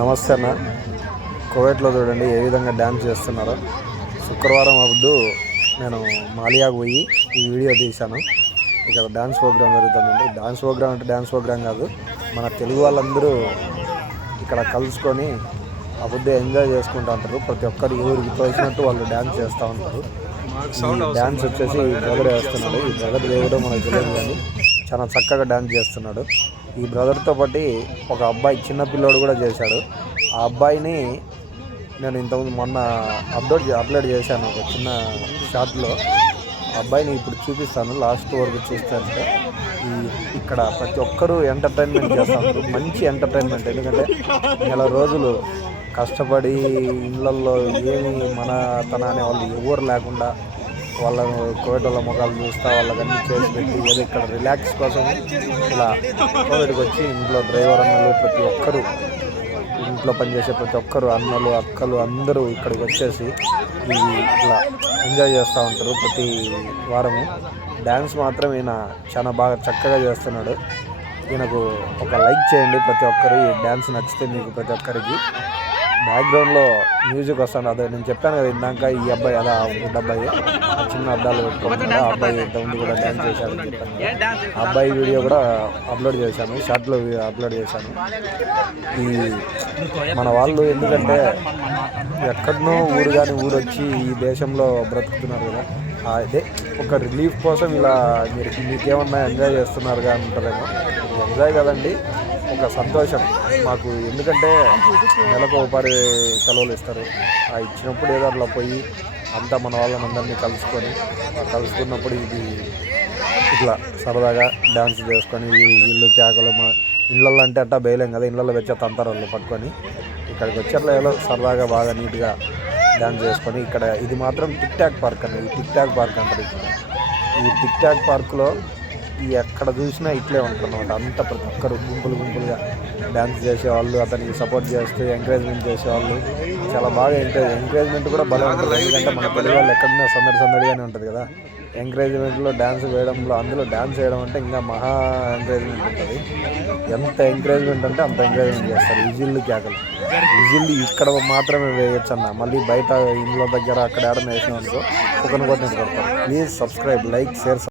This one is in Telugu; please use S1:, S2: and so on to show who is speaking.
S1: నమస్తే అన్న. కువైట్లో చూడండి ఏ విధంగా డ్యాన్స్ చేస్తున్నారో. శుక్రవారం అప్పుడు నేను మాలియాకు పోయి ఈ వీడియో తీశాను. ఇక్కడ డ్యాన్స్ ప్రోగ్రామ్ జరుగుతుందండి. డ్యాన్స్ ప్రోగ్రామ్ అంటే డ్యాన్స్ ప్రోగ్రామ్ కాదు మన తెలుగు వాళ్ళందరూ ఇక్కడ కలుసుకొని అబుద్ధి ఎంజాయ్ చేసుకుంటూ ఉంటారు. ప్రతి ఒక్కరు ఎవరికి తోచినట్టు వాళ్ళు డ్యాన్స్ చేస్తూ ఉంటారు. డ్యాన్స్ వచ్చేసి ఈ బ్రదర్ వేస్తున్నాడు. ఈ బ్రదర్ దేవుడో మనకు తెలియదు కానీ చాలా చక్కగా డ్యాన్స్ చేస్తున్నాడు. ఈ బ్రదర్తో పాటు ఒక అబ్బాయి చిన్న పిల్లోడు కూడా చేశాడు. ఆ అబ్బాయిని నేను ఇంతకుముందు మొన్న అప్లోడ్ అప్లోడ్ చేశాను ఒక చిన్న షార్ట్లో అబ్బాయిని ఇప్పుడు చూపిస్తాను లాస్ట్ వరకు చూస్తారంటే ఈ ఇక్కడ ప్రతి ఒక్కరూ ఎంటర్టైన్మెంట్ చేస్తారు మంచి ఎంటర్టైన్మెంట్. ఎందుకంటే నెల రోజులు కష్టపడి ఇళ్ళల్లో ఏమి మన తన అనే వాళ్ళు ఎవరు లేకుండా వాళ్ళ కోవిడ్ వాళ్ళ ముఖాలు చూస్తా వాళ్ళకన్నీ చేసి పెట్టి ఏదో ఇక్కడ రిలాక్స్ కోసం ఇలా కోవిడ్కి వచ్చి ఇంట్లో డ్రైవర్ అన్నలు ప్రతి ఒక్కరు ఇంట్లో పనిచేసే ప్రతి ఒక్కరు అన్నలు అక్కలు అందరూ ఇక్కడికి వచ్చేసి ఈ ఇలా ఎంజాయ్ చేస్తూ ఉంటారు ప్రతి వారము. డ్యాన్స్ మాత్రం ఈయన చాలా బాగా చక్కగా చేస్తున్నాడు. ఈయనకు ఒక లైక్ చేయండి ప్రతి ఒక్కరు ఈ డ్యాన్స్ నచ్చితే మీకు ప్రతి ఒక్కరికి. బ్యాక్గ్రౌండ్లో మ్యూజిక్ వస్తాను అదే నేను చెప్పాను కదా ఇందాక ఈ అబ్బాయి అలా గుడ్ అబ్బాయి చిన్న అద్దాలు పెట్టుకుంటున్నాడు ఆ అబ్బాయి ఇంతకుముందు కూడా డ్యాన్స్ కదా. ఆ అబ్బాయి వీడియో కూడా అప్లోడ్ చేశాను. షార్ట్లో అప్లోడ్ చేశాను. ఈ మన వాళ్ళు ఎందుకంటే ఎక్కడనో ఊరు కానీ ఊరు వచ్చి ఈ దేశంలో బ్రతుకుతున్నారు కదా. అదే ఒక రిలీఫ్ కోసం ఇలా మీరు మీకేమన్నా ఎంజాయ్ చేస్తున్నారు కానీ ఉంటారేమో ఎంజాయ్ కదండి. ఒక సంతోషం మాకు. ఎందుకంటే నెలకు ఉపాధి సెలవులు ఇస్తారు. ఆ ఇచ్చినప్పుడు ఏదో అట్లా పోయి అంతా మన వాళ్ళని అందరినీ కలుసుకొని కలుసుకున్నప్పుడు ఇది ఇట్లా సరదాగా డ్యాన్స్ చేసుకొని ఇల్లు కేకలు మా ఇళ్ళల్లో అంటే అట్టా బేయలేం కదా ఇళ్ళల్లో వచ్చే తంతరాలు పట్టుకొని ఇక్కడికి వచ్చేట్లా ఏదో సరదాగా బాగా నీట్గా డ్యాన్స్ చేసుకొని ఇక్కడ ఇది మాత్రం టిక్ టాక్ పార్క్ అనేది టిక్ టాక్ పార్క్ అంటారు. ఈ టిక్ టాక్ పార్క్లో ఎక్కడ చూసినా ఇట్లే ఉంటుందన్నమాట. అంత ప్రతి ఒక్కరు గుంపులు గుంపులుగా డ్యాన్స్ చేసేవాళ్ళు అతనికి సపోర్ట్ చేస్తూ ఎంకరేజ్మెంట్ చేసేవాళ్ళు. చాలా బాగా ఎంకరేజ్ ఎంకరేజ్మెంట్ కూడా బాగా ఉంటుంది. ఎందుకంటే మన తెలుగు వాళ్ళు ఎక్కడన్నా సందడి సందడిగానే ఉంటుంది కదా. ఎంకరేజ్మెంట్లో డ్యాన్స్ వేయడంలో అందులో డ్యాన్స్ వేయడం అంటే ఇంకా మహా ఎంకరేజ్మెంట్ ఉంటుంది. ఎంత ఎంకరేజ్మెంట్ అంటే అంత ఎంకరేజ్మెంట్ చేస్తారు. విజిల్లు కేకలు. విజిల్లు ఇక్కడ మాత్రమే వేయొచ్చు అన్న మళ్ళీ బయట ఇంట్లో దగ్గర అక్కడ ఏడన్నా వేసినాం అనుకో ఒకరిని కొట్టినట్టు కొడతారు. Please subscribe like share